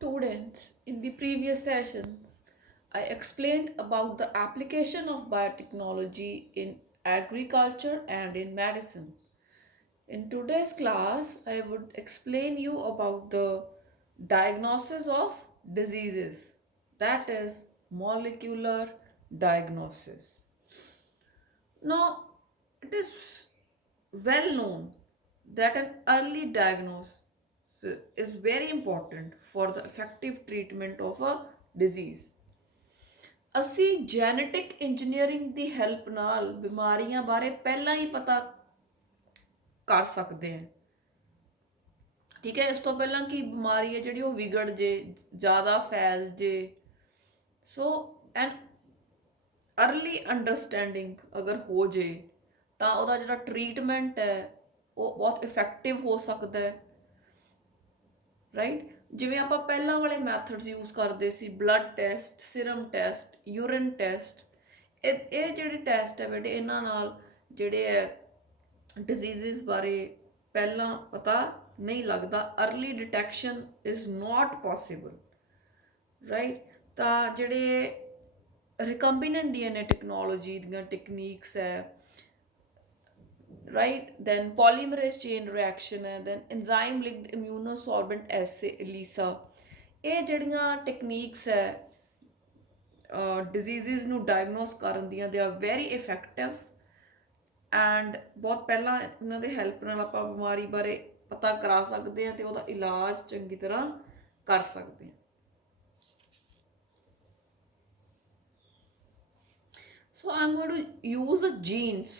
Students, in the previous sessions, I explained about the application of biotechnology in agriculture and in medicine. In today's class, I would explain you about the diagnosis of diseases, that is molecular diagnosis. Now, it is well known that an early diagnosis is very important for the effective treatment of a disease. ਅਸੀਂ genetic engineering ਦੀ help ਨਾਲ ਬਿਮਾਰੀਆਂ ਬਾਰੇ ਪਹਿਲਾਂ ਹੀ ਪਤਾ ਕਰ ਸਕਦੇ ਹਾਂ। ਠੀਕ ਹੈ, ਇਸ ਤੋਂ ਪਹਿਲਾਂ ਕਿ ਬਿਮਾਰੀ ਹੈ ਜਿਹੜੀ ਉਹ ਵਿਗੜ ਜੇ, ਜ਼ਿਆਦਾ ਫੈਲ ਜੇ। ਸੋ ਐਨ ਅਰਲੀ ਅੰਡਰਸਟੈਂਡਿੰਗ ਅਗਰ ਹੋ ਜੇ ਤਾਂ ਉਹਦਾ ਜਿਹੜਾ ਟਰੀਟਮੈਂਟ ਹੈ ਉਹ ਬਹੁਤ ਇਫੈਕਟਿਵ ਹੋ ਸਕਦਾ ਹੈ, ਰਾਈਟ। ਜਿਵੇਂ ਆਪਾਂ ਪਹਿਲਾਂ ਵਾਲੇ ਮੈਥਡਸ ਯੂਜ਼ ਕਰਦੇ ਸੀ, blood test, serum test, urine test, ਇਹ ਜਿਹੜੇ ਟੈਸਟ ਹੈ ਬੇਟੇ, ਇਹਨਾਂ ਨਾਲ ਜਿਹੜੇ ਹੈ ਡਿਜ਼ੀਜ਼ਸ ਬਾਰੇ ਪਹਿਲਾਂ ਪਤਾ ਨਹੀਂ ਲੱਗਦਾ। Early detection is not possible, right. ਤਾਂ ਜਿਹੜੇ ਰਿਕੰਬੀਨੈਂਟ ਡੀਐਨਏ ਟੈਕਨੋਲੋਜੀ ਦੀਆਂ ਟੈਕਨੀਕਸ ਹੈ, right, then polymerase chain reaction ਹੈ, then enzyme linked immunosorbent assay ELISA, ਇਹ ਜਿਹੜੀਆਂ ਟੈਕਨੀਕਸ ਹੈ ਡਿਜ਼ੀਜ਼ਸ ਨੂੰ ਡਾਇਗਨੋਸ ਕਰਨ ਦੀਆਂ, they are very effective and ਬਹੁਤ ਪਹਿਲਾਂ ਇਹਨਾਂ ਦੇ ਹੈਲਪ ਨਾਲ ਆਪਾਂ ਬਿਮਾਰੀ ਬਾਰੇ ਪਤਾ ਕਰਾ ਸਕਦੇ ਹਾਂ ਤੇ ਉਹਦਾ ਇਲਾਜ ਚੰਗੀ ਤਰ੍ਹਾਂ ਕਰ ਸਕਦੇ ਹਾਂ। So I'm going to use the genes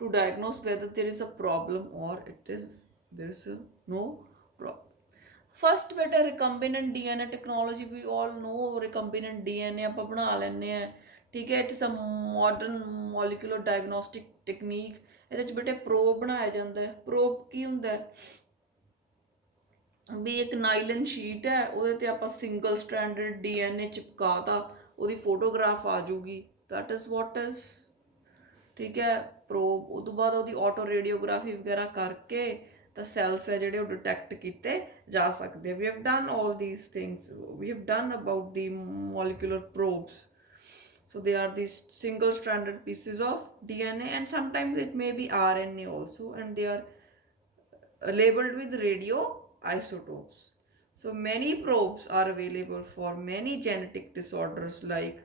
to diagnose whether there is a problem or there is no problem. First better recombinant DNA technology, we all know recombinant DNA ਆਪਾਂ ਬਣਾ ਲੈਂਦੇ ਆ, ਠੀਕ ਹੈ। It is a modern molecular diagnostic technique. ਇਹਦੇ 'ਚ ਬੇਟੇ probe ਬਣਾਇਆ ਜਾਂਦਾ ਹੈ। ਪ੍ਰੋਬ ਕੀ ਹੁੰਦਾ ਹੈ ਵੀ ਇੱਕ ਨਾਈਲਨ ਸ਼ੀਟ ਹੈ, ਉਹਦੇ ਤੇ ਆਪਾਂ ਸਿੰਗਲ ਸਟ੍ਰੈਂਡਡ DNA ਚਿਪਕਾ ਤਾ, ਉਹਦੀ ਫੋਟੋਗ੍ਰਾਫ ਆ ਜੂਗੀ, ਦੈਟ ਇਜ਼ ਵਾਟ ਇਜ਼, ਠੀਕ ਹੈ, ਪ੍ਰੋਬ। ਉਹ ਤੋਂ ਬਾਅਦ ਉਹਦੀ ਆਟੋ ਰੇਡੀਓਗ੍ਰਾਫੀ ਵਗੈਰਾ ਕਰਕੇ ਤਾਂ ਸੈਲਸ ਹੈ ਜਿਹੜੇ ਉਹ ਡਿਟੈਕਟ ਕੀਤੇ ਜਾ ਸਕਦੇ। We have done all these things, we have done about the molecular probes. So they are these single stranded pieces of DNA, and sometimes it may be RNA also, and they are labeled with radioisotopes. So many probes are available for many genetic disorders like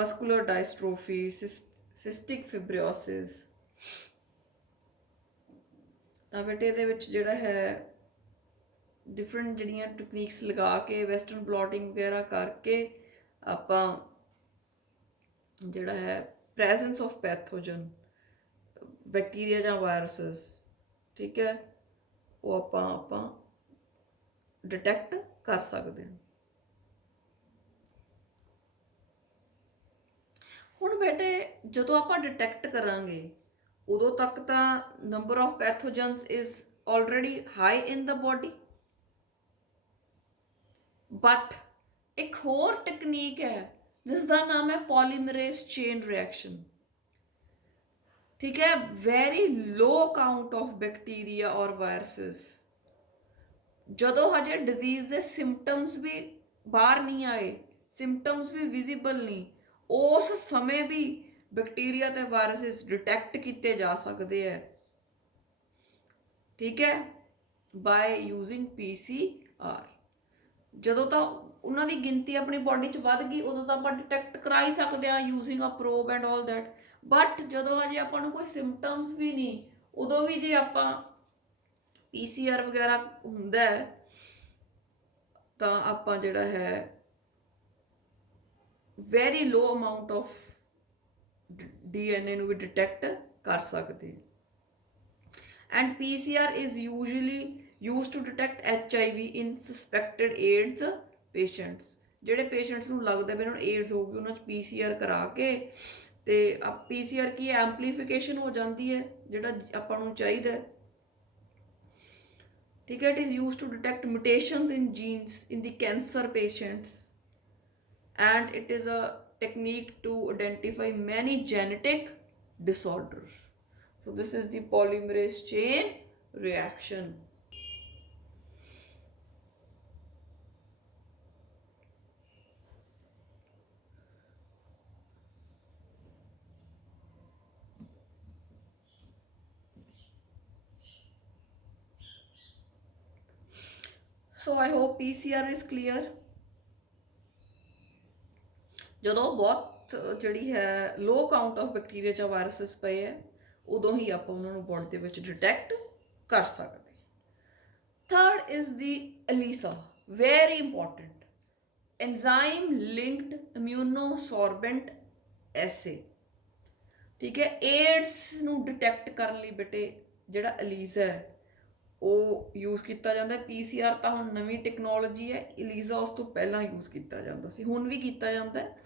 muscular dystrophy, cystic fibrosis. ਤਾਂ ਬੇਟੇ ਇਹਦੇ ਵਿੱਚ ਜਿਹੜਾ ਹੈ different ਜਿਹੜੀਆਂ techniques ਲਗਾ ਕੇ, western ਬਲੌਟਿੰਗ ਵਗੈਰਾ ਕਰਕੇ ਆਪਾਂ ਜਿਹੜਾ ਹੈ ਪ੍ਰੈਜ਼ੈਂਸ ਆਫ ਪੈਥੋਜਨ ਬੈਕਟੀਰੀਆ ਜਾਂ ਵਾਇਰਸਸ, ਠੀਕ ਹੈ, ਉਹ ਆਪਾਂ ਡਿਟੈਕਟ ਕਰ ਸਕਦੇ ਹਾਂ। ਹੁਣ ਬੇਟੇ ਜਦੋਂ ਆਪਾਂ ਡਿਟੈਕਟ ਕਰਾਂਗੇ ਉਦੋਂ ਤੱਕ ਤਾਂ number of pathogens is already high in the body, but ਇੱਕ ਹੋਰ ਟੈਕਨੀਕ ਹੈ ਜਿਸ ਦਾ ਨਾਮ ਹੈ ਪੋਲੀਮਰੇਜ਼ ਚੇਨ ਰਿਐਕਸ਼ਨ, ਠੀਕ ਹੈ। Very low count of bacteria ਔਰ ਵਾਇਰਸਿਸ, ਜਦੋਂ ਹਜੇ ਡਿਜ਼ੀਜ਼ ਦੇ ਸਿੰਪਟਮਸ ਵੀ ਬਾਹਰ ਨਹੀਂ ਆਏ, ਸਿੰਪਟਮਸ ਵੀ ਵਿਜ਼ੀਬਲ ਨਹੀਂ, ਉਸ ਸਮੇਂ ਵੀ ਬੈਕਟੀਰੀਆ ਤੇ ਵਾਇਰਸਿਸ ਡਿਟੈਕਟ ਕੀਤੇ ਜਾ ਸਕਦੇ ਹੈ, ਠੀਕ ਹੈ, ਬਾਏ ਯੂਜ਼ਿੰਗ PCR। ਜਦੋਂ ਤਾਂ ਉਹਨਾਂ ਦੀ ਗਿਣਤੀ ਆਪਣੀ ਬੋਡੀ 'ਚ ਵੱਧ ਗਈ ਉਦੋਂ ਤਾਂ ਆਪਾਂ ਡਿਟੈਕਟ ਕਰਾ ਹੀ ਸਕਦੇ ਹਾਂ using a probe and all that. But ਜਦੋਂ ਹਜੇ ਆਪਾਂ ਨੂੰ ਕੋਈ ਸਿੰਪਟਮਸ ਵੀ ਨਹੀਂ, ਉਦੋਂ ਵੀ ਜੇ ਆਪਾਂ PCR ਵਗੈਰਾ ਹੁੰਦਾ ਤਾਂ ਆਪਾਂ ਜਿਹੜਾ ਹੈ very low amount of DNA ਨੂੰ ਵੀ ਡਿਟੈਕਟ ਕਰ ਸਕਦੇ। And PCR is usually used to detect HIV in suspected AIDS patients। ਜਿਹੜੇ ਪੇਸ਼ੈਂਟਸ ਨੂੰ ਲੱਗਦਾ ਵੀ ਇਹਨਾਂ ਨੂੰ ਏਡਸ ਹੋਊਗੀ, ਉਹਨਾਂ 'ਚ PCR ਕਰਾ ਕੇ ਤੇ PCR ਕੀ ਐਂਪਲੀਫਿਕੇਸ਼ਨ ਹੋ ਜਾਂਦੀ ਹੈ ਜਿਹੜਾ ਆਪਾਂ ਨੂੰ ਚਾਹੀਦਾ, ਠੀਕ ਹੈ। It is used to detect mutations in genes in the cancer patients, and it is a technique to identify many genetic disorders. So this is the polymerase chain reaction. So I hope PCR is clear. ਜਦੋਂ ਬਹੁਤ ਜਿਹੜੀ ਹੈ ਲੋ count of bacteria ਜਾਂ ਵਾਇਰਸਿਸ ਪਏ ਹੈ, ਉਦੋਂ ਹੀ ਆਪਾਂ ਉਹਨਾਂ ਨੂੰ ਬੋਡੀ ਦੇ ਵਿੱਚ ਡਿਟੈਕਟ ਕਰ ਸਕਦੇ। Third is the ELISA, very important, enzyme linked immunosorbent assay। ਠੀਕ ਹੈ, ਏਡਸ ਨੂੰ ਡਿਟੈਕਟ ਕਰਨ ਲਈ ਬੇਟੇ ਜਿਹੜਾ ELISA ਹੈ ਉਹ ਯੂਜ਼ ਕੀਤਾ ਜਾਂਦਾ। PCR ਤਾਂ ਹੁਣ ਨਵੀਂ ਟੈਕਨੋਲੋਜੀ ਹੈ, ELISA ਉਸ ਤੋਂ ਪਹਿਲਾਂ ਯੂਜ਼ ਕੀਤਾ ਜਾਂਦਾ ਸੀ, ਹੁਣ ਵੀ ਕੀਤਾ ਜਾਂਦਾ ਹੈ,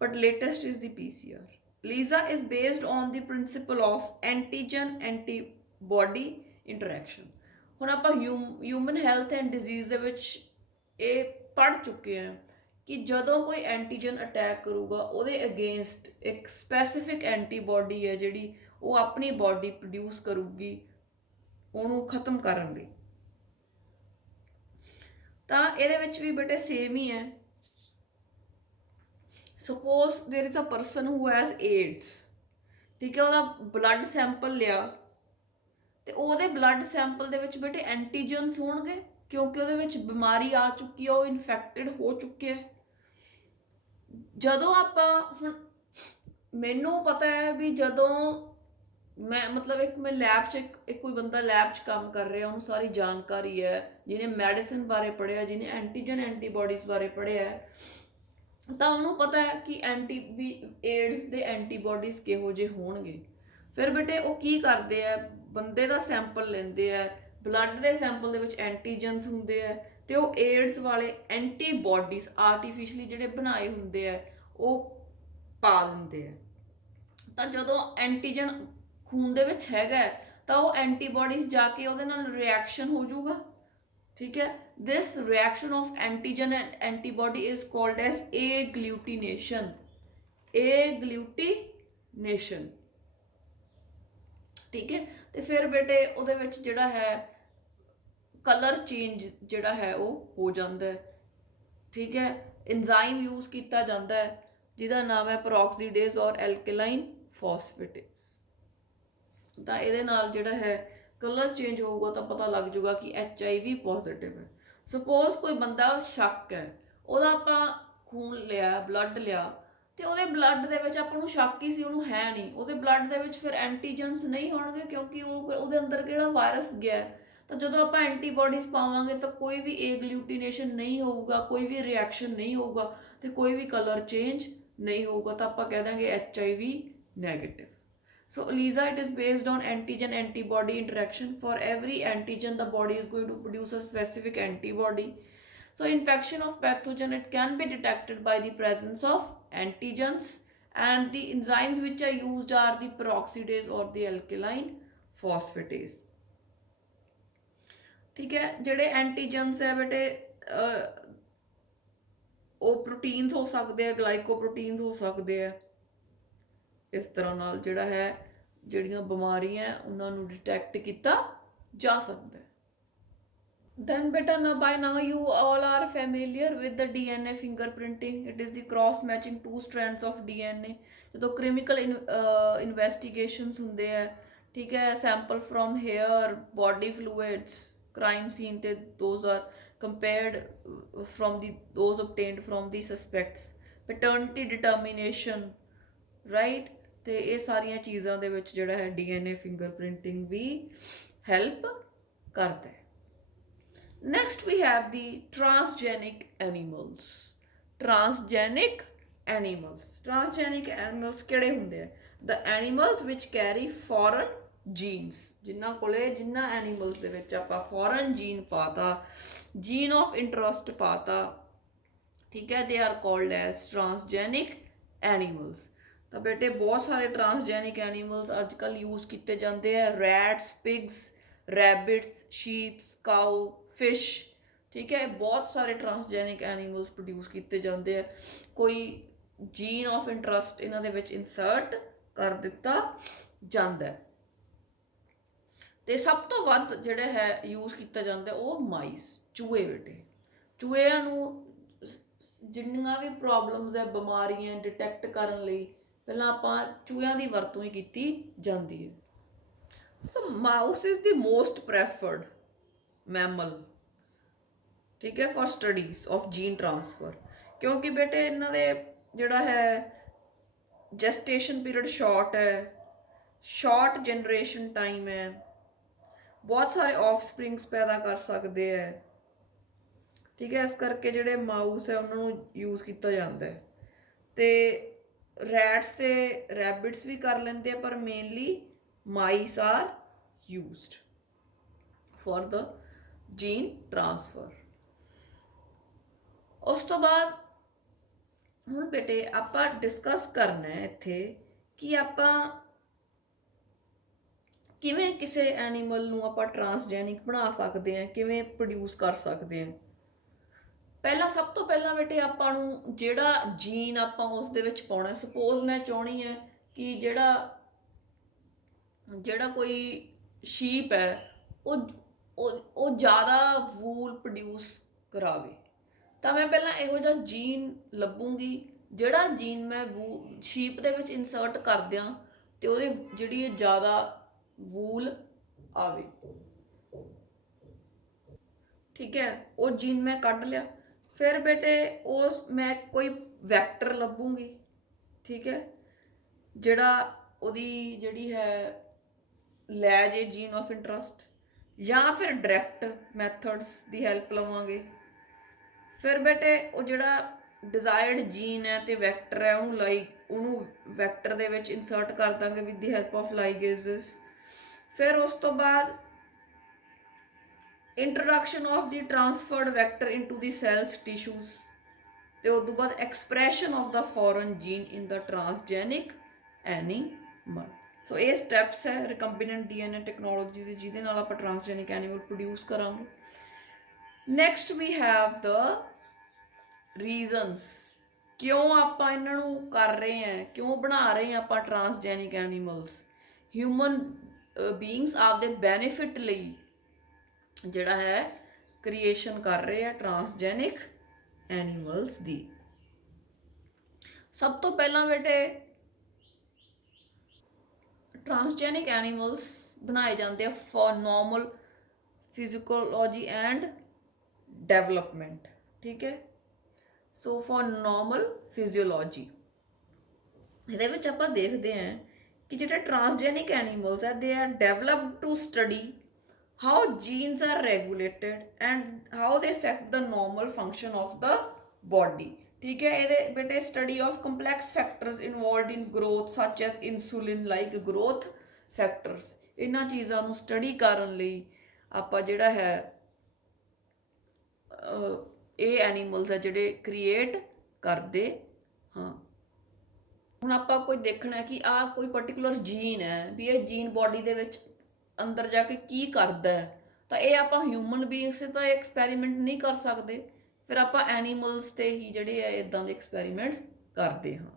but latest is the PCR। ELISA is based on the principle of antigen antibody interaction। ਹੁਣ ਆਪਾਂ ਹਿਊਮਨ ਹੈਲਥ ਐਂਡ ਡਿਜ਼ੀਜ਼ ਦੇ ਵਿੱਚ ਇਹ ਪੜ੍ਹ ਚੁੱਕੇ ਹਾਂ ਕਿ ਜਦੋਂ ਕੋਈ ਐਂਟੀਜਨ ਅਟੈਕ ਕਰੂਗਾ ਉਹਦੇ ਅਗੇਂਸਟ ਇੱਕ ਸਪੈਸੀਫਿਕ ਐਂਟੀਬੋਡੀ ਹੈ ਜਿਹੜੀ ਉਹ ਆਪਣੀ ਬੋਡੀ ਪ੍ਰੋਡਿਊਸ ਕਰੂਗੀ ਉਹਨੂੰ ਖਤਮ ਕਰਨ ਲਈ। ਤਾਂ ਇਹਦੇ ਵਿੱਚ ਵੀ ਬੇਟੇ ਸੇਮ ਹੀ ਹੈ। Suppose there is a person who has AIDS, ਠੀਕ ਹੈ, ਉਹਦਾ ਬਲੱਡ ਸੈਂਪਲ ਲਿਆ ਤੇ ਉਹਦੇ ਬਲੱਡ ਸੈਂਪਲ ਦੇ ਵਿੱਚ ਬੇਟੇ ਐਂਟੀਜਨਸ ਹੋਣਗੇ ਕਿਉਂਕਿ ਉਹਦੇ ਵਿੱਚ ਬਿਮਾਰੀ ਆ ਚੁੱਕੀ ਹੈ, ਉਹ ਇਨਫੈਕਟਡ ਹੋ ਚੁੱਕਿਆ ਹੈ। ਜਦੋਂ ਆਪਾਂ ਹੁਣ ਮੈਨੂੰ ਪਤਾ ਹੈ ਵੀ ਜਦੋਂ ਮੈਂ ਮਤਲਬ ਮੈਂ ਲੈਬ 'ਚ ਇੱਕ ਕੋਈ ਬੰਦਾ ਲੈਬ 'ਚ ਕੰਮ ਕਰ ਰਿਹਾ, ਉਹਨੂੰ ਸਾਰੀ ਜਾਣਕਾਰੀ ਹੈ, ਜਿਹਨੇ ਮੈਡੀਸਿਨ ਬਾਰੇ ਪੜ੍ਹਿਆ, ਜਿਹਨੇ ਐਂਟੀਜਨ ਐਂਟੀਬੋਡੀਜ਼ ਬਾਰੇ ਪੜ੍ਹਿਆ ਹੈ, ਤਾਂ ਉਹਨੂੰ ਪਤਾ ਹੈ ਕਿ ਏਡਸ ਦੇ ਐਂਟੀਬੋਡੀਜ਼ ਕਿਹੋ ਜਿਹੇ ਹੋਣਗੇ। ਫਿਰ ਬੇਟੇ ਉਹ ਕੀ ਕਰਦੇ ਆ, ਬੰਦੇ ਦਾ ਸੈਂਪਲ ਲੈਂਦੇ ਆ, ਬਲੱਡ ਦੇ ਸੈਂਪਲ ਦੇ ਵਿੱਚ ਐਂਟੀਜਨਸ ਹੁੰਦੇ ਆ ਤੇ ਉਹ ਏਡਸ ਵਾਲੇ ਐਂਟੀਬੋਡੀਜ਼ ਆਰਟੀਫਿਸ਼ਲੀ ਜਿਹੜੇ ਬਣਾਏ ਹੁੰਦੇ ਆ ਉਹ ਪਾ ਦਿੰਦੇ ਆ। ਤਾਂ ਜਦੋਂ ਐਂਟੀਜਨ ਖੂਨ ਦੇ ਵਿੱਚ ਹੈਗਾ ਤਾਂ ਉਹ ਐਂਟੀਬੋਡੀਜ਼ ਜਾ ਕੇ ਉਹਦੇ ਨਾਲ ਰਿਐਕਸ਼ਨ ਹੋ ਜਾਊਗਾ। ਠੀਕ ਹੈ, this reaction of antigen and antibody is called as agglutination। agglutination, ਠੀਕ ਹੈ। ਤੇ ਫਿਰ ਬੇਟੇ ਉਹਦੇ ਵਿੱਚ ਜਿਹੜਾ ਹੈ ਕਲਰ ਚੇਂਜ ਜਿਹੜਾ ਹੈ ਉਹ ਹੋ ਜਾਂਦਾ ਹੈ। ਠੀਕ ਹੈ, ਐਂਜ਼ਾਈਮ ਯੂਜ਼ ਕੀਤਾ ਜਾਂਦਾ ਹੈ ਜਿਹਦਾ ਨਾਮ ਹੈ ਪਰੋਕਸੀਡੇਜ਼ ਔਰ ਐਲਕਲਾਈਨ ਫਾਸਫੇਟੇਜ਼। ਤਾਂ ਇਹਦੇ ਨਾਲ ਜਿਹੜਾ ਹੈ ਕਲਰ ਚੇਂਜ ਹੋਊਗਾ ਤਾਂ ਪਤਾ ਲੱਗ ਜਾਊਗਾ ਕਿ HIV ਪੋਜ਼ਿਟਿਵ ਹੈ। ਸਪੋਜ਼ ਕੋਈ ਬੰਦਾ ਸ਼ੱਕ ਹੈ, ਉਹਦਾ ਆਪਾਂ ਖੂਨ ਲਿਆ, ਬਲੱਡ ਲਿਆ ਤੇ ਉਹਦੇ ਬਲੱਡ ਦੇ ਵਿੱਚ ਆਪਾਂ ਨੂੰ ਸ਼ੱਕ ਹੀ ਸੀ ਉਹਨੂੰ ਹੈ ਨਹੀਂ, ਉਹਦੇ ਬਲੱਡ ਦੇ ਵਿੱਚ ਫਿਰ ਐਂਟੀਜਨਸ ਨਹੀਂ ਹੋਣਗੇ ਕਿਉਂਕਿ ਉਹਦੇ ਅੰਦਰ ਕਿਹੜਾ ਵਾਇਰਸ ਗਿਆ। ਤਾਂ ਜਦੋਂ ਆਪਾਂ ਐਂਟੀਬੋਡੀਜ਼ ਪਾਵਾਂਗੇ ਤਾਂ ਕੋਈ ਵੀ ਐਗਲੂਟੀਨੇਸ਼ਨ ਨਹੀਂ ਹੋਊਗਾ, ਕੋਈ ਵੀ ਰਿਐਕਸ਼ਨ ਨਹੀਂ ਹੋਊਗਾ ਤੇ ਕੋਈ ਵੀ ਕਲਰ ਚੇਂਜ ਨਹੀਂ ਹੋਊਗਾ, ਤਾਂ ਆਪਾਂ ਕਹਿ ਦਾਂਗੇ HIV negative. So ELISA, it is based on antigen antibody interaction. For every antigen the body is going to produce a specific antibody. So infection of pathogen, it can be detected by the presence of antigens, and the enzymes which are used are the peroxidase or the alkaline phosphatase। ठीक है, ਜਿਹੜੇ ਐਂਟੀਜਨਸ ਹੈ ਬੇਟੇ ਉਹ proteins ਹੋ ਸਕਦੇ ਆ, ਗਲਾਈਕੋਪ੍ਰੋਟੀਨਸ ਹੋ ਸਕਦੇ ਆ। ਇਸ ਤਰ੍ਹਾਂ ਨਾਲ ਜਿਹੜਾ ਹੈ ਜਿਹੜੀਆਂ ਬਿਮਾਰੀਆਂ ਉਹਨਾਂ ਨੂੰ ਡਿਟੈਕਟ ਕੀਤਾ ਜਾ ਸਕਦਾ ਹੈ। Then beta, now by now you all are familiar with the DNA fingerprinting। It is the cross matching two strands of DNA। ਜਦੋਂ chemical investigations ਹੁੰਦੇ ਆ, ਠੀਕ ਹੈ, sample from hair, body fluids, crime scene ਤੇ those are compared from those obtained from the suspects, paternity determination, right। ਤੇ ਇਹ ਸਾਰੀਆਂ ਚੀਜ਼ਾਂ ਦੇ ਵਿੱਚ ਜਿਹੜਾ ਹੈ DNA ਫਿੰਗਰਪ੍ਰਿੰਟਿੰਗ ਵੀ ਹੈਲਪ ਕਰਦਾ ਹੈ। Next we have the transgenic animals. Transgenic animals ਕਿਹੜੇ ਹੁੰਦੇ ਆ? ਦ ਐਨੀਮਲਸ ਵਿਚ ਕੈਰੀ ਫੋਰਨ ਜੀਨਸ, ਜਿਨ੍ਹਾਂ ਐਨੀਮਲਸ ਦੇ ਵਿੱਚ ਆਪਾਂ ਫੋਰਨ ਜੀਨ ਪਾਤਾ, ਜੀਨ ਆਫ ਇੰਟਰਸਟ ਪਾਤਾ, ਠੀਕ ਹੈ, they are called as transgenic animals. ਤਾਂ ਬੇਟੇ ਬਹੁਤ ਸਾਰੇ ਟਰਾਂਸਜੈਨਿਕ ਐਨੀਮਲਸ ਅੱਜ ਕੱਲ੍ਹ ਯੂਜ਼ ਕੀਤੇ ਜਾਂਦੇ ਆ। ਰੈਟਸ, ਪਿਗਸ, ਰੈਬਿਟਸ, ਸ਼ੀਪਸ, ਕਾਊ, ਫਿਸ਼, ਠੀਕ ਹੈ, ਬਹੁਤ ਸਾਰੇ ਟਰਾਂਸਜੈਨਿਕ ਐਨੀਮਲਸ ਪ੍ਰੋਡਿਊਸ ਕੀਤੇ ਜਾਂਦੇ ਆ। ਕੋਈ ਜੀਨ ਆਫ ਇੰਟਰਸਟ ਇਹਨਾਂ ਦੇ ਵਿੱਚ ਇਨਸਰਟ ਕਰ ਦਿੱਤਾ ਜਾਂਦਾ ਹੈ। ਤੇ ਸਭ ਤੋਂ ਵੱਧ ਜਿਹੜਾ ਹੈ ਯੂਜ਼ ਕੀਤਾ ਜਾਂਦਾ ਉਹ ਮਾਈਸ, ਚੂਹੇ ਬੇਟੇ। ਚੂਹਿਆਂ ਨੂੰ ਜਿੰਨੀਆਂ ਵੀ ਪ੍ਰੋਬਲਮਸ ਹੈ, ਬਿਮਾਰੀਆਂ ਡਿਟੈਕਟ ਕਰਨ ਲਈ ਪਹਿਲਾਂ ਆਪਾਂ ਚੂਹਿਆਂ ਦੀ ਵਰਤੋਂ ਹੀ ਕੀਤੀ ਜਾਂਦੀ ਹੈ। So mouse is the most preferred mammal ठीक है, for studies of gene transfer, क्योंकि बेटे इन्हों दे जिहड़ा है जेस्टेशन पीरियड शॉर्ट है, शॉर्ट जनरेशन टाइम है, बहुत सारे ऑफ स्प्रिंग्स पैदा कर सकते हैं। ठीक है, इस करके ਜਿਹੜੇ ਮਾਊਸ ਹੈ ਉਹਨਾਂ ਨੂੰ ਯੂਜ਼ ਕੀਤਾ ਜਾਂਦਾ ਹੈ। ਤੇ ਰੈਟਸ ਤੇ ਰੈਬਿਟਸ ਵੀ ਕਰ ਲੈਂਦੇ ਆ, ਪਰ mainly mice are used for the gene transfer. ਉਸ ਤੋਂ ਬਾਅਦ ਹੁਣ ਬੇਟੇ ਆਪਾਂ ਡਿਸਕਸ ਕਰਨਾ ਹੈ ਇੱਥੇ ਕਿ ਆਪਾਂ ਕਿਵੇਂ ਕਿਸੇ ਐਨੀਮਲ ਨੂੰ ਆਪਾਂ ਟਰਾਂਸਜੈਨਿਕ ਬਣਾ ਸਕਦੇ ਹਾਂ, ਕਿਵੇਂ ਪ੍ਰੋਡਿਊਸ ਕਰ ਸਕਦੇ ਹਾਂ। ਪਹਿਲਾਂ ਸਭ ਤੋਂ ਪਹਿਲਾਂ ਬੇਟੇ ਆਪਾਂ ਨੂੰ ਜਿਹੜਾ ਜੀਨ ਆਪਾਂ ਉਸ ਦੇ ਵਿੱਚ ਪਾਉਣਾ, ਸਪੋਜ਼ ਮੈਂ ਚਾਹਣੀ ਹੈ ਕਿ ਜਿਹੜਾ ਜਿਹੜਾ ਕੋਈ ਸ਼ੀਪ ਹੈ ਉਹ ਜ਼ਿਆਦਾ ਵੂਲ ਪ੍ਰੋਡਿਊਸ ਕਰਾਵੇ, ਤਾਂ ਮੈਂ ਪਹਿਲਾਂ ਇਹੋ ਜਿਹਾ ਜੀਨ ਲੱਭੂੰਗੀ ਜਿਹੜਾ ਜੀਨ ਮੈਂ ਸ਼ੀਪ ਦੇ ਵਿੱਚ ਇਨਸਰਟ ਕਰ ਦਿਆਂ ਤੇ ਉਹਦੇ ਜਿਹੜੀ ਜ਼ਿਆਦਾ ਵੂਲ ਆਵੇ। ठीक है, वो जीन मैं कढ़ लिया, फिर बेटे उस मैं कोई वैक्टर लभूंगी। ठीक है, जिहड़ा उहदी जिहड़ी है लै जे जीन ऑफ इंटरस्ट, या फिर डायरैक्ट मैथड्स की हैल्प लवांगे। फिर बेटे वो जिहड़ा डिजायर्ड जीन है तो वैक्टर है उन्होंने वैक्टर दे विच इंसर्ट कर देंगे with the help of ligases. फिर उस तो बाद introduction of the transferred vector into the cells tissues, तो उस तो बाद expression of the foreign gene in the transgenic animal. So ये स्टैप्स है रिकम्बिनेंट डीएनए टैक्नोलॉजी के जिहदे नाल आपां ट्रांसजैनिक एनीमल प्रोड्यूस करांगे। Next we have the reasons, क्यों आपां इन्हां नूं कर रहे हैं, क्यों बना रहे हैं आपां ट्रांसजैनिक एनीमल्स। ह्यूमन बीइंग्स आपदे बैनीफिट लई ਜਿਹੜਾ ਹੈ ਕ੍ਰੀਏਸ਼ਨ ਕਰ ਰਹੇ ਆ ਟਰਾਂਸਜੈਨਿਕ ਐਨੀਮਲਸ ਦੀ। ਸਭ ਤੋਂ ਪਹਿਲਾਂ ਬੇਟੇ ਟਰਾਂਸਜੈਨਿਕ ਐਨੀਮਲਸ ਬਣਾਏ ਜਾਂਦੇ ਆ ਫॉर ਨੋਰਮਲ ਫਿਜ਼ੀਕੋਲੋਜੀ ਐਂਡ ਡਿਵੈਲਪਮੈਂਟ। ਠੀਕ ਹੈ, ਸੋ ਫॉर ਨੋਰਮਲ ਫਿਜ਼ੀਓਲੋਜੀ ਇਹਦੇ ਵਿੱਚ ਆਪਾਂ ਦੇਖਦੇ ਹਾਂ ਕਿ ਜਿਹੜੇ ਟਰਾਂਸਜੈਨਿਕ ਐਨੀਮਲਸ ਆ they are developed to study how genes are regulated and how they affect the normal function of the body। ठीक है, ये बेटे study of complex factors involved in growth such as insulin like growth factors, इन्हां चीज़ां नूं study करन लई आपां जिहड़ा है ਇਹ ਐਨੀਮਲਸ ਆ ਜਿਹੜੇ ਕ੍ਰੀਏਟ ਕਰਦੇ ਹਾਂ। ਹੁਣ ਆਪਾਂ ਕੋਈ ਦੇਖਣਾ ਕਿ ਆ ਕੋਈ ਪਾਰਟਿਕੂਲਰ ਜੀਨ ਹੈ ਵੀ ਇਹ ਜੀਨ ਬੋਡੀ ਦੇ ਵਿੱਚ अंदर जाके की करता है, तो ये आप ह्यूमन बीइंग्स से तो एक्सपैरीमेंट नहीं कर सकते, फिर आप एनीमल्स से ही जोड़े इदा के एक्सपैरीमेंट्स करते हाँ।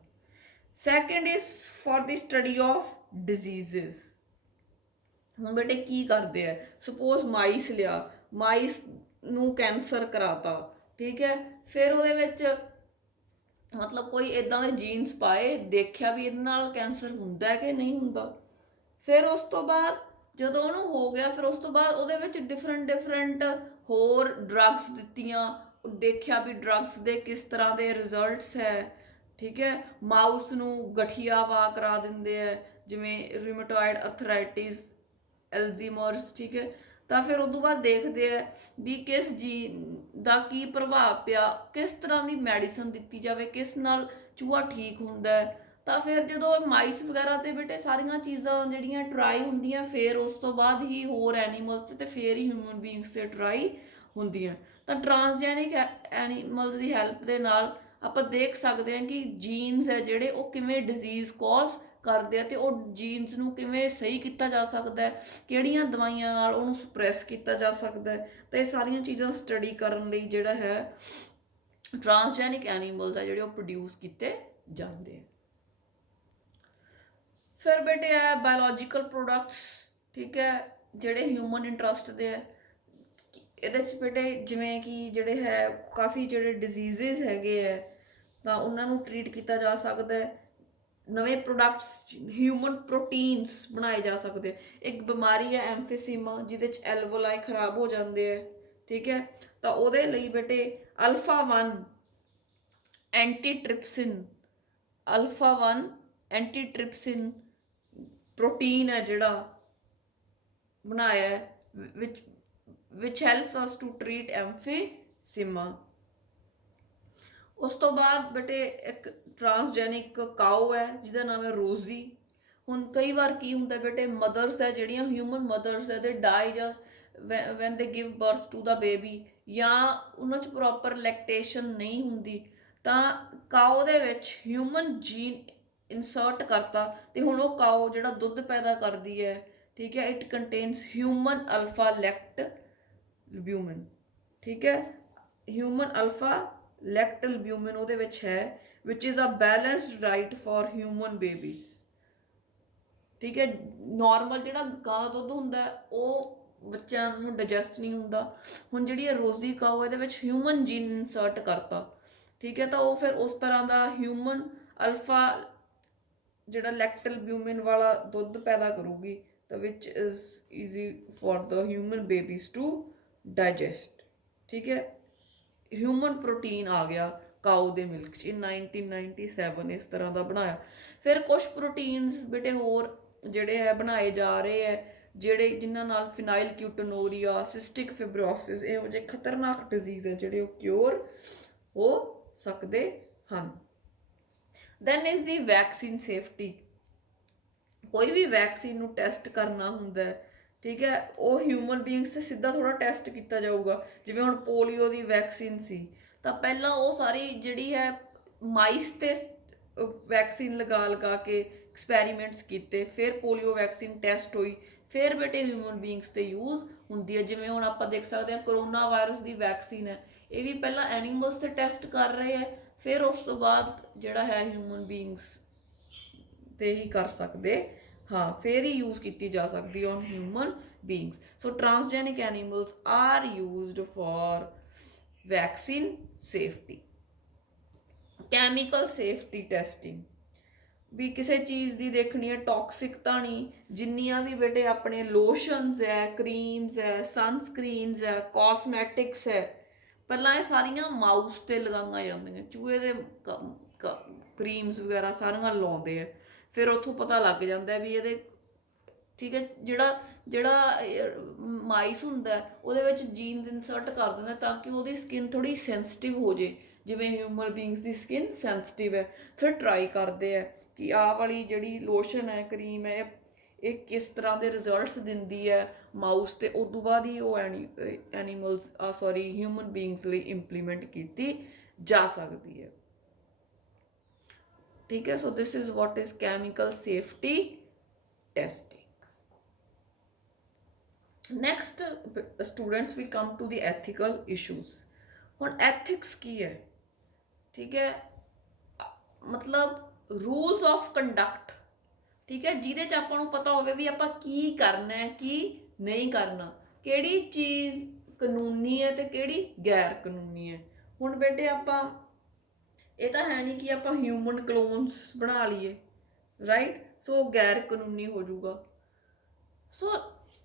Second is for the study of disease. हुण बेटे की करते हैं, सपोज माइस लिया, माइस नूं कैंसर कराता। ठीक है, फिर वो मतलब कोई इदा के जीन्स पाए, देखा भी इहदे नाल कैंसर हुंदा कि नहीं हुंदा। फिर उस तो बाद ਜਦੋਂ ਉਹਨੂੰ ਹੋ ਗਿਆ ਫਿਰ ਉਸ ਤੋਂ ਬਾਅਦ ਉਹਦੇ ਵਿੱਚ ਡਿਫਰੈਂਟ ਹੋਰ ਡਰੱਗਸ ਦਿੱਤੀਆਂ, ਦੇਖਿਆ ਵੀ ਡਰੱਗਸ ਦੇ ਕਿਸ ਤਰ੍ਹਾਂ ਦੇ ਰਿਜ਼ਲਟਸ ਹੈ। ਠੀਕ ਹੈ, ਮਾਊਸ ਨੂੰ ਗਠੀਆਵਾ ਕਰਾ ਦਿੰਦੇ ਹੈ ਜਿਵੇਂ ਰਿਊਮੇਟੋਇਡ ਅਰਥਰਾਈਟਿਸ, ਐਲਜ਼ੀਮਰਸ। ਠੀਕ ਹੈ, ਤਾਂ ਫਿਰ ਉਦੋਂ ਬਾਅਦ ਦੇਖਦੇ ਆ ਵੀ ਕਿਸ ਜੀਨ ਦਾ ਕੀ ਪ੍ਰਭਾਵ ਪਿਆ, ਕਿਸ ਤਰ੍ਹਾਂ ਦੀ ਮੈਡੀਸਨ ਦਿੱਤੀ ਜਾਵੇ, ਕਿਸ ਨਾਲ ਚੂਹਾ ਠੀਕ ਹੁੰਦਾ ਹੈ। ਤਾਂ ਫਿਰ ਜਦੋਂ ਮਾਈਸ ਵਗੈਰਾ 'ਤੇ ਬੇਟੇ ਸਾਰੀਆਂ ਚੀਜ਼ਾਂ ਜਿਹੜੀਆਂ ਟਰਾਈ ਹੁੰਦੀਆਂ, ਫਿਰ ਉਸ ਤੋਂ ਬਾਅਦ ਹੀ ਹੋਰ ਐਨੀਮਲਸ 'ਤੇ ਫਿਰ ਹੀ ਹਿਊਮਨ ਬੀਇੰਗਸ 'ਤੇ ਟਰਾਈ ਹੁੰਦੀਆਂ। ਤਾਂ ਟਰਾਂਸਜੈਨਿਕ ਐਨੀਮਲਸ ਦੀ ਹੈਲਪ ਦੇ ਨਾਲ ਆਪਾਂ ਦੇਖ ਸਕਦੇ ਹਾਂ ਕਿ ਜੀਨਸ ਹੈ ਜਿਹੜੇ ਉਹ ਕਿਵੇਂ ਡਿਜ਼ੀਜ਼ ਕੌਜ਼ ਕਰਦੇ ਆ ਅਤੇ ਉਹ ਜੀਨਸ ਨੂੰ ਕਿਵੇਂ ਸਹੀ ਕੀਤਾ ਜਾ ਸਕਦਾ ਹੈ, ਕਿਹੜੀਆਂ ਦਵਾਈਆਂ ਨਾਲ ਉਹਨੂੰ ਸਪਰੈਸ ਕੀਤਾ ਜਾ ਸਕਦਾ ਹੈ। ਤਾਂ ਇਹ ਸਾਰੀਆਂ ਚੀਜ਼ਾਂ ਸਟੱਡੀ ਕਰਨ ਲਈ ਜਿਹੜਾ ਹੈ ਟਰਾਂਸਜੈਨਿਕ ਐਨੀਮਲਸ ਆ ਜਿਹੜੇ ਉਹ ਪ੍ਰੋਡਿਊਸ ਕੀਤੇ ਜਾਂਦੇ ਆ। फिर बेटे है बायोलॉजिकल प्रोडक्ट्स। ठीक है, जोड़े ह्यूमन इंटरस्ट के है ये बेटे जिमें कि जोड़े है काफ़ी जोड़े डिजीज़ हैगे है तो उन्होंने ट्रीट किया जा सकता है। नवे प्रोडक्ट्स ह्यूमन प्रोटीन्स बनाए जा सकते। एक बीमारी है एम्फीसीमा जिदे एल्वोलाई खराब हो जाते हैं। ਠੀਕ ਹੈ। ਤਾਂ ਉਹਦੇ ਲਈ ਬੇਟੇ ਅਲਫਾ 1 ਐਂਟੀਟ੍ਰਿਪਸਿਨ, ਅਲਫਾ 1 ਐਂਟੀਟ੍ਰਿਪਸਿਨ ਪ੍ਰੋਟੀਨ ਹੈ ਜਿਹੜਾ ਬਣਾਇਆ ਵਿਚ ਵਿਚ ਹੈਲਪਸ ਅਸ ਟੂ ਟ੍ਰੀਟ ਐਮਫੀਸੀਮਾ। ਉਸ ਤੋਂ ਬਾਅਦ ਬੇਟੇ ਇੱਕ ਟਰਾਂਸਜੈਨਿਕ ਕਾਓ ਹੈ ਜਿਹਦਾ ਨਾਮ ਹੈ ਰੋਜ਼ੀ। ਹੁਣ ਕਈ ਵਾਰ ਕੀ ਹੁੰਦਾ ਬੇਟੇ, ਮਦਰਸ ਹੈ ਜਿਹੜੀਆਂ ਹਿਊਮਨ ਮਦਰਸ ਹੈ they die just when they give birth to the baby, ਜਾਂ ਉਹਨਾਂ 'ਚ ਪ੍ਰੋਪਰ ਲੈਕਟੇਸ਼ਨ ਨਹੀਂ ਹੁੰਦੀ, ਤਾਂ ਕਾਓ ਦੇ ਵਿੱਚ ਹਿਊਮਨ ਜੀਨ ਇਨਸਰਟ ਕਰਤਾ ਤੇ ਹੁਣ ਉਹ ਕਾਓ ਜਿਹੜਾ ਦੁੱਧ ਪੈਦਾ ਕਰਦੀ ਹੈ, ਠੀਕ ਹੈ, it contains human alpha lactalbumin, ਠੀਕ ਹੈ, ਹਿਊਮਨ ਅਲਫਾ ਲੈਕਟ ਲਬਿਊਮਨ ਉਹਦੇ ਵਿੱਚ ਹੈ, which is a balanced diet for human babies, ਠੀਕ ਹੈ। ਨੋਰਮਲ ਜਿਹੜਾ ਗਾਂ ਦਾ ਦੁੱਧ ਹੁੰਦਾ ਉਹ ਬੱਚਿਆਂ ਨੂੰ ਡਾਈਜੈਸਟ ਨਹੀਂ ਹੁੰਦਾ। ਹੁਣ ਜਿਹੜੀ ਇਹ ਰੋਜ਼ੀ ਕਾਓ ਇਹਦੇ ਵਿੱਚ ਹਿਊਮਨ ਜੀਨ ਇਨਸਰਟ ਕਰਤਾ, ਠੀਕ ਹੈ, ਤਾਂ ਉਹ ਫਿਰ ਉਸ ਤਰ੍ਹਾਂ ਦਾ ਹਿਊਮਨ ਅਲਫਾ ਜਿਹੜਾ ਲੈਕਟਲਬਿਊਮਿਨ ਵਾਲਾ ਦੁੱਧ ਪੈਦਾ ਕਰੂਗੀ, ਤਾਂ which is easy for the human babies to digest, ਠੀਕ ਹੈ। ਹਿਊਮਨ ਪ੍ਰੋਟੀਨ ਆ ਗਿਆ ਕਾਓ ਦੇ ਮਿਲਕ 'ਚ ਇਨ 1997 ਇਸ ਤਰ੍ਹਾਂ ਦਾ ਬਣਾਇਆ। ਫਿਰ ਕੁਛ ਪ੍ਰੋਟੀਨਸ ਬੇਟੇ ਹੋਰ ਜਿਹੜੇ ਹੈ ਬਣਾਏ ਜਾ ਰਹੇ ਹੈ, ਜਿਹੜੇ ਜਿਨ੍ਹਾਂ ਨਾਲ ਫਿਨਾਈਲ ਕਿਊਟਨੋਰੀਆ, ਸਿਸਟਿਕ ਫਿਬਰੋਸਿਸ, ਇਹੋ ਜਿਹੇ ਖਤਰਨਾਕ ਡਿਜ਼ੀਜ਼ ਹੈ ਜਿਹੜੇ ਉਹ ਕਿਉਰ ਹੋ ਸਕਦੇ ਹਨ। Then is the vaccine safety. ਕੋਈ ਵੀ ਵੈਕਸੀਨ ਨੂੰ ਟੈਸਟ ਕਰਨਾ ਹੁੰਦਾ ਹੈ, ਠੀਕ ਹੈ, ਉਹ ਹਿਊਮਨ ਬੀਇੰਗਸ 'ਤੇ ਸਿੱਧਾ ਥੋੜ੍ਹਾ ਟੈਸਟ ਕੀਤਾ ਜਾਊਗਾ। ਜਿਵੇਂ ਹੁਣ ਪੋਲੀਓ ਦੀ ਵੈਕਸੀਨ ਸੀ, ਤਾਂ ਪਹਿਲਾਂ ਉਹ ਸਾਰੀ ਜਿਹੜੀ ਹੈ ਮਾਈਸ 'ਤੇ ਵੈਕਸੀਨ ਲਗਾ ਲਗਾ ਕੇ ਐਕਸਪੈਰੀਮੈਂਟਸ ਕੀਤੇ, ਫਿਰ ਪੋਲੀਓ ਵੈਕਸੀਨ ਟੈਸਟ ਹੋਈ, ਫਿਰ ਬੇਟੇ ਹਿਊਮਨ ਬੀਇੰਗਸ 'ਤੇ ਯੂਜ਼ ਹੁੰਦੀ ਹੈ। ਜਿਵੇਂ ਹੁਣ ਆਪਾਂ ਦੇਖ ਸਕਦੇ ਹਾਂ ਕਰੋਨਾ ਵਾਇਰਸ ਦੀ ਵੈਕਸੀਨ ਹੈ, ਇਹ ਵੀ ਪਹਿਲਾਂ ਐਨੀਮਲਸ 'ਤੇ ਟੈਸਟ ਕਰ ਰਹੇ ਹੈ, ਫਿਰ ਉਸ ਤੋਂ ਬਾਅਦ ਜਿਹੜਾ ਹੈ ਹਿਊਮਨ ਬੀਇੰਗਸ 'ਤੇ ਹੀ ਕਰ ਸਕਦੇ ਹਾਂ, ਫਿਰ ਹੀ ਯੂਜ਼ ਕੀਤੀ ਜਾ ਸਕਦੀ on human beings. So transgenic animals are used for vaccine safety. Chemical safety testing, ਵੀ ਕਿਸੇ ਚੀਜ਼ ਦੀ ਦੇਖਣੀ ਹੈ ਟੌਕਸਿਕ ਤਾਂ ਨਹੀਂ। ਜਿੰਨੀਆਂ ਵੀ ਬੇਟੇ ਆਪਣੇ ਲੋਸ਼ਨਸ ਹੈ, ਕਰੀਮਸ ਹੈ, ਸਨਸਕ੍ਰੀਨਸ ਹੈ, ਕਾਸਮੈਟਿਕਸ ਹੈ, ਪਹਿਲਾਂ ਇਹ ਸਾਰੀਆਂ ਮਾਊਸ 'ਤੇ ਲਗਾਈਆਂ ਜਾਂਦੀਆਂ, ਚੂਹੇ ਦੇ ਕਰੀਮਸ ਵਗੈਰਾ ਸਾਰੀਆਂ ਲਾਉਂਦੇ ਆ, ਫਿਰ ਉੱਥੋਂ ਪਤਾ ਲੱਗ ਜਾਂਦਾ ਵੀ ਇਹਦੇ, ਠੀਕ ਹੈ, ਜਿਹੜਾ ਜਿਹੜਾ ਮਾਈਸ ਹੁੰਦਾ ਉਹਦੇ ਵਿੱਚ ਜੀਨਸ ਇਨਸਰਟ ਕਰ ਦਿੰਦਾ ਤਾਂ ਕਿ ਉਹਦੀ ਸਕਿਨ ਥੋੜ੍ਹੀ ਸੈਂਸਿਟਿਵ ਹੋ ਜੇ, ਜਿਵੇਂ ਹਿਊਮਨ ਬੀਇੰਗਸ ਦੀ ਸਕਿਨ ਸੈਂਸਿਟਿਵ ਹੈ। ਫਿਰ ਟਰਾਈ ਕਰਦੇ ਆ ਕਿ ਆਹ ਵਾਲੀ ਜਿਹੜੀ ਲੋਸ਼ਨ ਹੈ, ਕਰੀਮ ਹੈ, ਇਹ ਕਿਸ ਤਰ੍ਹਾਂ ਦੇ ਰਿਜ਼ਲਟਸ ਦਿੰਦੀ ਹੈ ਮਾਊਸ 'ਤੇ, ਉਦੋਂ ਬਾਅਦ ਹੀ ਉਹ ਐਨੀਮਲਸ ਸੌਰੀ ਹਿਊਮਨ ਬੀਇੰਗਸ ਲਈ ਇੰਪਲੀਮੈਂਟ ਕੀਤੀ ਜਾ ਸਕਦੀ ਹੈ, ਠੀਕ ਹੈ। So this is what is chemical safety testing. Next students we come to the ethical issues. ਹੁਣ ਐਥਿਕਸ ਕੀ ਹੈ, ਠੀਕ ਹੈ, ਮਤਲਬ ਰੂਲਸ ਆਫ ਕੰਡਕਟ, ਠੀਕ ਹੈ, ਜਿਹਦੇ 'ਚ ਆਪਾਂ ਨੂੰ ਪਤਾ ਹੋਵੇ ਵੀ ਆਪਾਂ ਕੀ ਕਰਨਾ ਹੈ, ਕੀ ਨਹੀਂ ਕਰਨਾ, ਕਿਹੜੀ ਚੀਜ਼ ਕਾਨੂੰਨੀ ਹੈ ਤੇ ਕਿਹੜੀ ਗੈਰ ਕਾਨੂੰਨੀ ਹੈ। ਹੁਣ ਬੇਟੇ ਆਪਾਂ ਇਹ ਤਾਂ ਹੈ ਨਹੀਂ ਕਿ ਆਪਾਂ ਹਿਊਮਨ ਕਲੋਨਸ ਬਣਾ ਲਈਏ, ਰਾਈਟ, ਸੋ ਗੈਰ ਕਾਨੂੰਨੀ ਹੋ ਜਾਊਗਾ। ਸੋ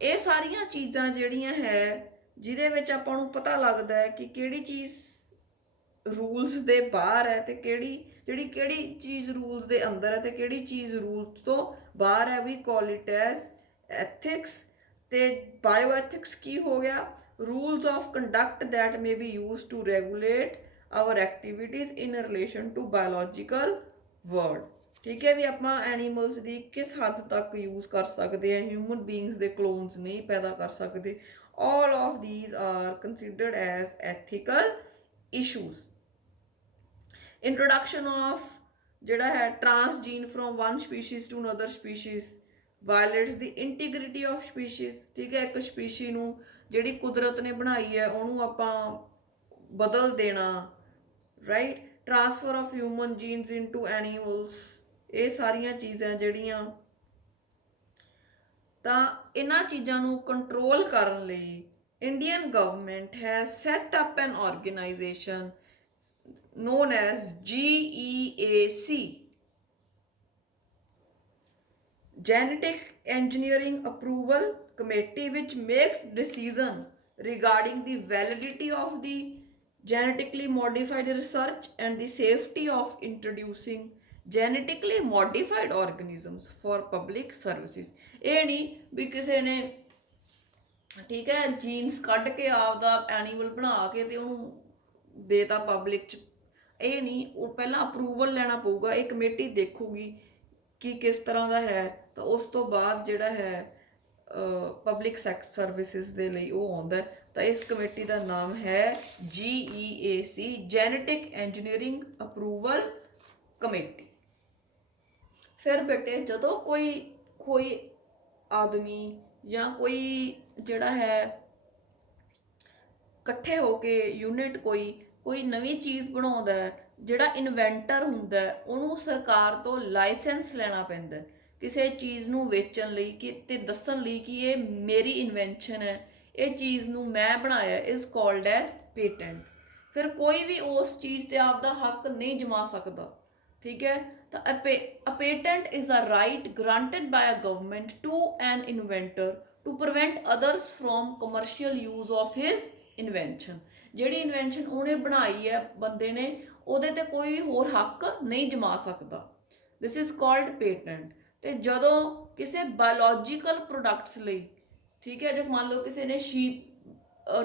ਇਹ ਸਾਰੀਆਂ ਚੀਜ਼ਾਂ ਜਿਹੜੀਆਂ ਹੈ ਜਿਹਦੇ ਵਿੱਚ ਆਪਾਂ ਨੂੰ ਪਤਾ ਲੱਗਦਾ ਹੈ ਕਿ ਕਿਹੜੀ ਚੀਜ਼ ਰੂਲਸ ਦੇ ਬਾਹਰ ਹੈ ਤੇ ਕਿਹੜੀ ਚੀਜ਼ ਰੂਲਸ ਦੇ ਅੰਦਰ ਹੈ ਤੇ ਕਿਹੜੀ ਚੀਜ਼ ਰੂਲਸ ਤੋਂ ਬਾਹਰ ਹੈ, we call it as ethics. ਤੇ ਬਾਇਓ ਐਥਿਕਸ ਕੀ ਹੋ ਗਿਆ, rules of conduct that may be use to regulate our activities in relation to biological world, ਠੀਕ ਹੈ, ਵੀ ਆਪਾਂ ਐਨੀਮਲਸ ਦੀ ਕਿਸ ਹੱਦ ਤੱਕ ਯੂਜ਼ ਕਰ ਸਕਦੇ ਹਾਂ, ਹਿਊਮਨ ਬੀਇੰਗਸ ਦੇ ਕਲੋਨਸ ਨਹੀਂ ਪੈਦਾ ਕਰ ਸਕਦੇ। All of these are considered as ethical issues. Introduction of ਜਿਹੜਾ ਹੈ transgene from one species to another species violates the integrity of species, ਠੀਕ ਹੈ, ਇੱਕ ਸਪੀਸ਼ੀ ਨੂੰ ਜਿਹੜੀ ਕੁਦਰਤ ਨੇ ਬਣਾਈ ਹੈ ਉਹਨੂੰ ਆਪਾਂ ਬਦਲ ਦੇਣਾ, right, transfer of human jeans into animals, ਇਹ ਸਾਰੀਆਂ ਚੀਜ਼ਾਂ ਜਿਹੜੀਆਂ, ਤਾਂ ਇਹਨਾਂ ਚੀਜ਼ਾਂ ਨੂੰ ਕੰਟਰੋਲ ਕਰਨ ਲਈ Indian government has set up N organisation known as GEAC, Genetic Engineering Approval Committee, which makes decision regarding the validity of the genetically modified research and the safety of introducing genetically modified organisms for public services। ਇਹ ਨਹੀਂ ਵੀ ਕਿਸੇ ਨੇ ਠੀਕ ਹੈ jeans ਕੱਢ ਕੇ ਆਪਦਾ animal ਬਣਾ ਕੇ ਤੇ ਉਹਨੂੰ ਦੇਤਾ ਪਬਲਿਕ ਚ। ਇਹ ਨਹੀਂ, ਉਹ ਪਹਿਲਾਂ ਅਪਰੂਵਲ ਲੈਣਾ ਪਊਗਾ, ਇਹ ਕਮੇਟੀ ਦੇਖੂਗੀ ਕਿ ਕਿਸ ਤਰ੍ਹਾਂ ਦਾ ਹੈ, ਤਾਂ ਉਸ ਤੋਂ ਬਾਅਦ ਜਿਹੜਾ ਹੈ ਪਬਲਿਕ ਸਰਵਿਸਿਜ਼ ਦੇ ਲਈ ਉਹ ਆਉਂਦਾ ਹੈ। ਤਾਂ ਇਸ ਕਮੇਟੀ ਦਾ ਨਾਮ ਹੈ GEAC, genetic engineering approval committee. ਫਿਰ ਬੇਟੇ ਜਦੋਂ ਕੋਈ ਕੋਈ ਆਦਮੀ ਜਾਂ ਕੋਈ ਜਿਹੜਾ ਹੈ ਇਕੱਠੇ ਹੋ ਕੇ ਯੂਨਿਟ ਕੋਈ ਕੋਈ ਨਵੀਂ ਚੀਜ਼ ਬਣਾਉਂਦਾ ਹੈ, ਜਿਹੜਾ ਇਨਵੈਂਟਰ ਹੁੰਦਾ ਉਹਨੂੰ ਸਰਕਾਰ ਤੋਂ ਲਾਇਸੈਂਸ ਲੈਣਾ ਪੈਂਦਾ ਕਿਸੇ ਚੀਜ਼ ਨੂੰ ਵੇਚਣ ਲਈ ਕਿ ਤੇ ਦੱਸਣ ਲਈ ਕਿ ਇਹ ਮੇਰੀ ਇਨਵੈਂਸ਼ਨ ਹੈ, ਇਹ ਚੀਜ਼ ਨੂੰ ਮੈਂ ਬਣਾਇਆ, ਇਜ਼ ਕਾਲਡ ਐਸ ਪੇਟੈਂਟ। ਫਿਰ ਕੋਈ ਵੀ ਉਸ ਚੀਜ਼ ਤੇ ਆਪਦਾ ਹੱਕ ਨਹੀਂ ਜਮਾ ਸਕਦਾ, ਠੀਕ ਹੈ। ਤਾਂ a patent is a right granted by a government to an inventor to prevent others from commercial use of his invention. ਜਿਹੜੀ ਇਨਵੈਂਸ਼ਨ ਉਹਨੇ ਬਣਾਈ ਹੈ ਬੰਦੇ ਨੇ, ਉਹਦੇ ਤੇ ਕੋਈ ਵੀ ਹੋਰ ਹੱਕ ਨਹੀਂ ਜਮਾ ਸਕਦਾ। This is called patent. ਤੇ ਜਦੋਂ ਕਿਸੇ ਬਾਇਓਲੋਜੀਕਲ ਪ੍ਰੋਡਕਟਸ ਲਈ, ਠੀਕ ਹੈ, ਜੇ ਮੰਨ ਲਓ ਕਿਸੇ ਨੇ ਸ਼ੀਪ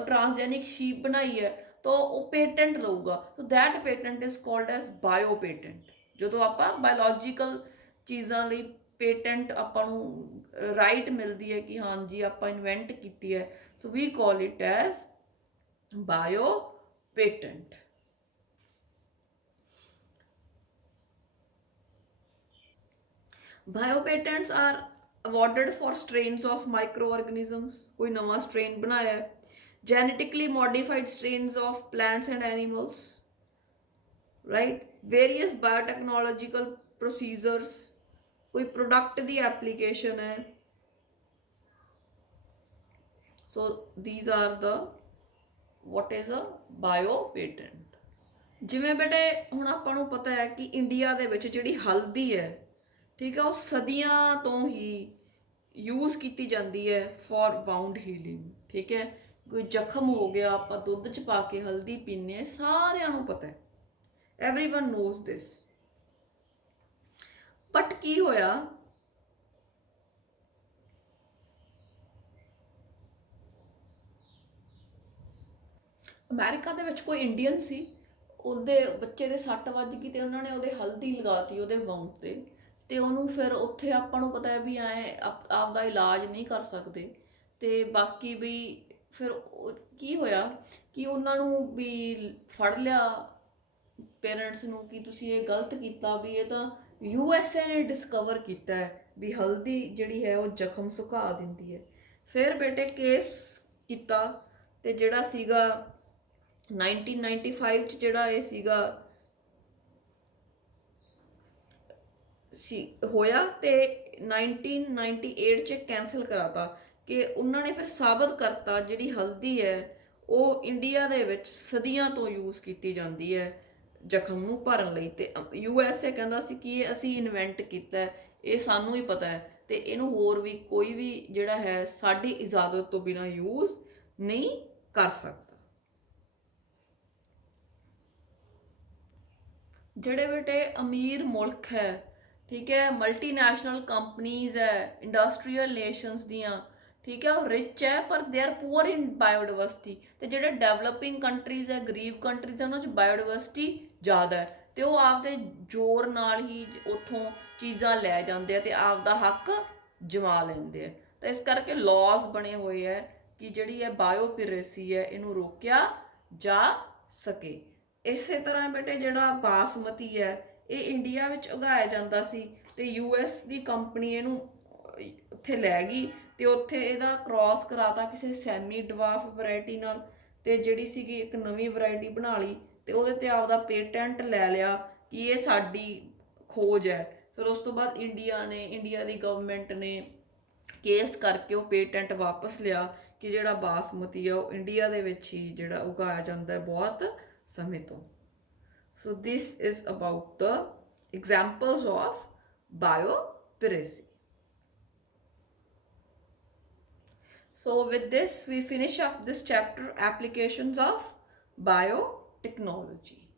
ਟ੍ਰਾਂਸਜੈਨਿਕ ਸ਼ੀਪ ਬਣਾਈ ਹੈ ਤਾਂ ਉਹ ਪੇਟੈਂਟ ਲਊਗਾ, so that patent is called S bio patent. ਜਦੋਂ ਆਪਾਂ ਬਾਇਓਲੋਜੀਕਲ ਚੀਜ਼ਾਂ ਲਈ ਪੇਟੈਂਟ ਆਪਾਂ ਨੂੰ ਰਾਈਟ ਮਿਲਦੀ ਹੈ ਕਿ ਹਾਂਜੀ ਆਪਾਂ ਇਨਵੈਂਟ ਕੀਤੀ ਹੈ, so we call it as bio patent. Biopatents are awarded for strains of microorganisms, ਕੋਈ ਨਵਾਂ ਸਟ੍ਰੇਨ ਬਣਾਇਆ ਹੈ, genetically modified strains of plants and animals, right, various biotechnological procedures, ਕੋਈ ਪ੍ਰੋਡਕਟ ਦੀ ਐਪਲੀਕੇਸ਼ਨ ਹੈ। so these are the what is a biopatent। ਜਿਵੇਂ ਬੇਟੇ ਹੁਣ ਆਪਾਂ ਨੂੰ ਪਤਾ ਹੈ ਕਿ ਇੰਡੀਆ ਦੇ ਵਿੱਚ ਜਿਹੜੀ ਹਲਦੀ ਹੈ, ਠੀਕ ਹੈ, ਉਹ ਸਦੀਆਂ ਤੋਂ ਹੀ ਯੂਜ਼ ਕੀਤੀ ਜਾਂਦੀ ਹੈ ਫॉर ਵਾਊਂਡ ਹੀਲਿੰਗ, ਠੀਕ ਹੈ। ਕੋਈ ਜ਼ਖਮ ਹੋ ਗਿਆ ਆਪਾਂ ਦੁੱਧ 'ਚ ਪਾ ਕੇ ਹਲਦੀ ਪੀਂਦੇ ਹਾਂ, ਸਾਰਿਆਂ ਨੂੰ ਪਤਾ ਹੈ, ਐਵਰੀਵਨ ਨੋਜ਼ ਦਿਸ। ਬਟ ਕੀ ਹੋਇਆ, ਅਮਰੀਕਾ ਦੇ ਵਿੱਚ ਕੋਈ ਇੰਡੀਅਨ ਸੀ, ਉਹਦੇ ਬੱਚੇ ਦੇ ਸੱਟ ਵੱਜ ਗਈ ਤੇ ਉਹਨਾਂ ਨੇ ਉਹਦੇ ਹਲਦੀ ਲਗਾਤੀ ਉਹਦੇ ਵਾਊਂਡ ਤੇ ਉਹਨੂੰ ਫਿਰ ਉੱਥੇ ਆਪਾਂ ਨੂੰ ਪਤਾ ਹੈ ਵੀ ਐਂ ਆਪਦਾ ਇਲਾਜ ਨਹੀਂ ਕਰ ਸਕਦੇ। ਤੇ ਬਾਕੀ ਵੀ ਫਿਰ ਕੀ ਹੋਇਆ ਕਿ ਉਹਨਾਂ ਨੂੰ ਵੀ ਫੜ ਲਿਆ ਪੇਰੈਂਟਸ ਨੂੰ ਕਿ ਤੁਸੀਂ ਇਹ ਗਲਤ ਕੀਤਾ, ਵੀ ਇਹ ਤਾਂ USA ਨੇ ਡਿਸਕਵਰ ਕੀਤਾ ਹੈ ਵੀ ਹਲਦੀ ਜਿਹੜੀ ਹੈ ਉਹ ਜ਼ਖਮ ਸੁਕਾ ਦਿੰਦੀ ਹੈ। ਫਿਰ ਬੇਟੇ ਕੇਸ ਕੀਤਾ ਤੇ ਜਿਹੜਾ ਸੀਗਾ 1995 ਚ ਜਿਹੜਾ ਇਹ ਸੀਗਾ ਹੋਇਆ ਤੇ 1998 ਚ ਕੈਂਸਲ ਕਰਾਤਾ ਕਿ ਉਹਨਾਂ ਨੇ ਫਿਰ ਸਾਬਤ ਕਰਤਾ ਜਿਹੜੀ ਹਲਦੀ ਹੈ ਉਹ ਇੰਡੀਆ ਦੇ ਵਿੱਚ ਸਦੀਆਂ ਤੋਂ ਯੂਜ਼ ਕੀਤੀ ਜਾਂਦੀ ਹੈ ਜ਼ਖਮ ਨੂੰ ਭਰਨ ਲਈ। ਤੇ USA ਕਹਿੰਦਾ ਸੀ ਕਿ ਇਹ ਅਸੀਂ ਇਨਵੈਂਟ ਕੀਤਾ, ਇਹ ਸਾਨੂੰ ਹੀ ਪਤਾ ਹੈ ਤੇ ਇਹਨੂੰ ਹੋਰ ਵੀ ਕੋਈ ਵੀ ਜਿਹੜਾ ਹੈ ਸਾਡੀ ਇਜਾਜ਼ਤ ਤੋਂ ਬਿਨਾਂ ਯੂਜ਼ ਨਹੀਂ ਕਰ ਸਕਦਾ। ਜਿਹੜੇ ਬੇਟੇ ਅਮੀਰ ਮੁਲਕ ਹੈ, ਠੀਕ ਹੈ, ਮਲਟੀਨੈਸ਼ਨਲ ਕੰਪਨੀਜ਼ ਹੈ, ਇੰਡਸਟਰੀਅਲ ਨੇਸ਼ਨਸ ਦੀਆਂ, ਠੀਕ ਹੈ, ਉਹ ਰਿਚ ਹੈ ਪਰ they are poor in biodiversity. ਤੇ ਜਿਹੜੇ ਡਿਵੈਲਪਿੰਗ ਕੰਟਰੀਜ਼ ਹੈ, ਗਰੀਬ ਕੰਟਰੀਜ਼ ਹੈ, ਉਹਨਾਂ 'ਚ ਬਾਇਓਡਾਇਵਰਸਿਟੀ ਜ਼ਿਆਦਾ ਹੈ ਤੇ ਉਹ ਆਪਦੇ ਜ਼ੋਰ ਨਾਲ ਹੀ ਉੱਥੋਂ ਚੀਜ਼ਾਂ ਲੈ ਜਾਂਦੇ ਆ ਤੇ ਆਪਦਾ ਹੱਕ ਜਮਾ ਲੈਂਦੇ ਆ। ਤਾਂ ਇਸ ਕਰਕੇ ਲਾਜ਼ ਬਣੇ ਹੋਏ ਹੈ ਕਿ ਜਿਹੜੀ ਹੈ ਬਾਇਓਪਿਰੇਸੀ ਹੈ ਇਹਨੂੰ ਰੋਕਿਆ ਜਾ ਸਕੇ। ਇਸੇ ਤਰ੍ਹਾਂ ਬੇਟੇ ਜਿਹੜਾ ਬਾਸਮਤੀ ਹੈ ਇਹ ਇੰਡੀਆ ਵਿੱਚ ਉਗਾਇਆ ਜਾਂਦਾ ਸੀ ਤੇ US ਦੀ ਕੰਪਨੀ ਇਹਨੂੰ ਉੱਥੇ ਲੈ ਗਈ ਤੇ ਉੱਥੇ ਇਹਦਾ ਕ੍ਰਾਸ ਕਰਾਤਾ ਕਿਸੇ ਸੈਮੀ ਡਵਾਰਫ ਵੈਰਾਈਟੀ ਨਾਲ ਤੇ ਜਿਹੜੀ ਸੀਗੀ ਇੱਕ ਨਵੀਂ ਵੈਰਾਈਟੀ ਬਣਾ ਲਈ ਤੇ ਉਹਦੇ ਤੇ ਆਪਦਾ ਪੇਟੈਂਟ ਲੈ ਲਿਆ ਕਿ ਇਹ ਸਾਡੀ ਖੋਜ ਹੈ। ਫਿਰ ਉਸ ਤੋਂ ਬਾਅਦ ਇੰਡੀਆ ਦੀ ਗਵਰਨਮੈਂਟ ਨੇ ਕੇਸ ਕਰਕੇ ਉਹ ਪੇਟੈਂਟ ਵਾਪਸ ਲਿਆ ਕਿ ਜਿਹੜਾ ਬਾਸਮਤੀ ਆ ਉਹ ਇੰਡੀਆ ਦੇ ਵਿੱਚ ਹੀ ਜਿਹੜਾ ਉਗਾਇਆ ਜਾਂਦਾ ਹੈ ਬਹੁਤ ਸਮੇਂ ਤੋਂ। So this is about the examples of biopiracy. So with this, we finish up this chapter, applications of biotechnology.